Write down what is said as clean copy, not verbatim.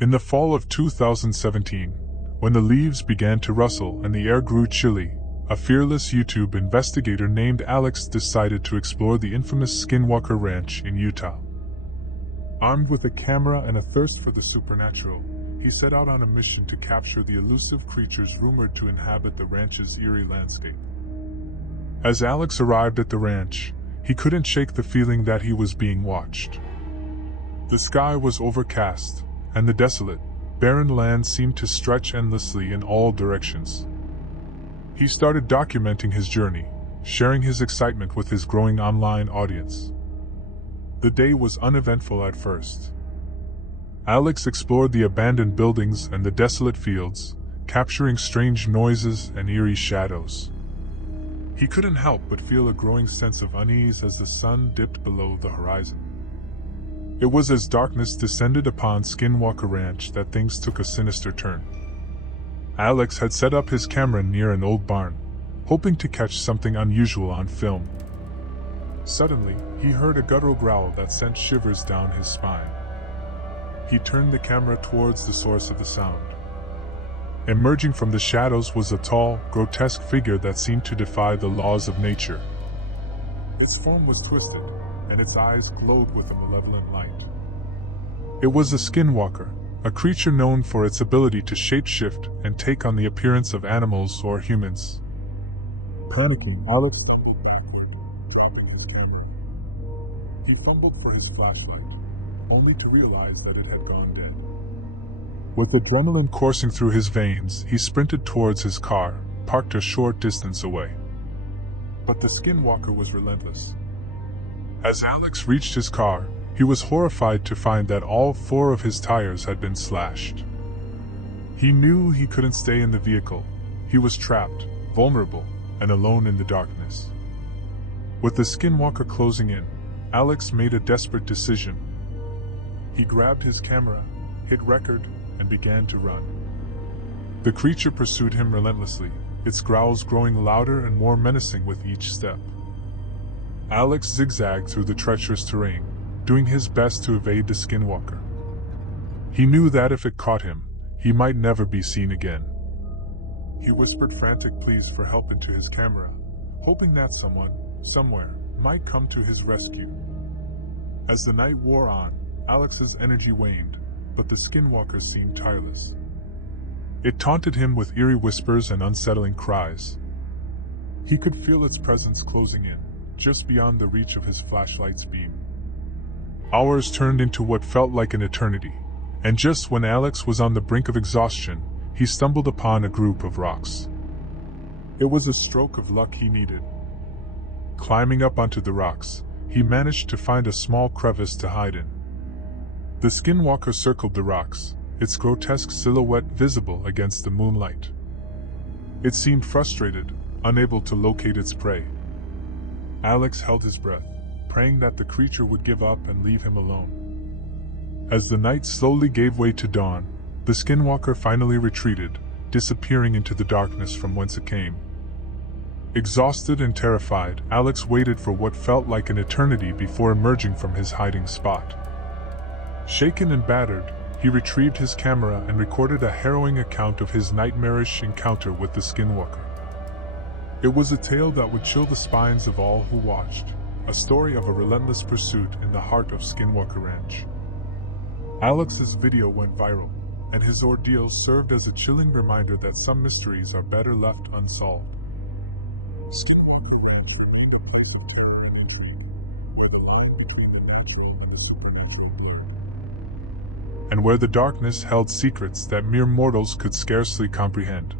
In the fall of 2017, when the leaves began to rustle and the air grew chilly, a fearless YouTube investigator named Alex decided to explore the infamous Skinwalker Ranch in Utah. Armed with a camera and a thirst for the supernatural, he set out on a mission to capture the elusive creatures rumored to inhabit the ranch's eerie landscape. As Alex arrived at the ranch, he couldn't shake the feeling that he was being watched. The sky was overcast, and the desolate, barren land seemed to stretch endlessly in all directions. He started documenting his journey, sharing his excitement with his growing online audience. The day was uneventful at first. Alex explored the abandoned buildings and the desolate fields, capturing strange noises and eerie shadows. He couldn't help but feel a growing sense of unease as the sun dipped below the horizon. It was as darkness descended upon Skinwalker Ranch that things took a sinister turn. Alex had set up his camera near an old barn, hoping to catch something unusual on film. Suddenly, he heard a guttural growl that sent shivers down his spine. He turned the camera towards the source of the sound. Emerging from the shadows was a tall, grotesque figure that seemed to defy the laws of nature. Its form was twisted, and its eyes glowed with a malevolent light. It was a skinwalker, a creature known for its ability to shape-shift and take on the appearance of animals or humans. Panicking, Alex he fumbled for his flashlight, only to realize that it had gone dead. With adrenaline coursing through his veins, he sprinted towards his car, parked a short distance away. But the skinwalker was relentless. As Alex reached his car, he was horrified to find that all 4 of his tires had been slashed. He knew he couldn't stay in the vehicle. He was trapped, vulnerable, and alone in the darkness. With the skinwalker closing in, Alex made a desperate decision. He grabbed his camera, hit record, and began to run. The creature pursued him relentlessly, its growls growing louder and more menacing with each step. Alex zigzagged through the treacherous terrain, doing his best to evade the skinwalker. He knew that if it caught him, he might never be seen again. He whispered frantic pleas for help into his camera, hoping that someone, somewhere, might come to his rescue. As the night wore on, Alex's energy waned, but the skinwalker seemed tireless. It taunted him with eerie whispers and unsettling cries. He could feel its presence closing in, just beyond the reach of his flashlight's beam. Hours turned into what felt like an eternity, and just when Alex was on the brink of exhaustion, he stumbled upon a group of rocks. It was a stroke of luck he needed. Climbing up onto the rocks, he managed to find a small crevice to hide in. The skinwalker circled the rocks, its grotesque silhouette visible against the moonlight. It seemed frustrated, unable to locate its prey. Alex held his breath, praying that the creature would give up and leave him alone. As the night slowly gave way to dawn, the skinwalker finally retreated, disappearing into the darkness from whence it came. Exhausted and terrified, Alex waited for what felt like an eternity before emerging from his hiding spot. Shaken and battered, he retrieved his camera and recorded a harrowing account of his nightmarish encounter with the skinwalker. It was a tale that would chill the spines of all who watched, a story of a relentless pursuit in the heart of Skinwalker Ranch. Alex's video went viral, and his ordeal served as a chilling reminder that some mysteries are better left unsolved. And where the darkness held secrets that mere mortals could scarcely comprehend.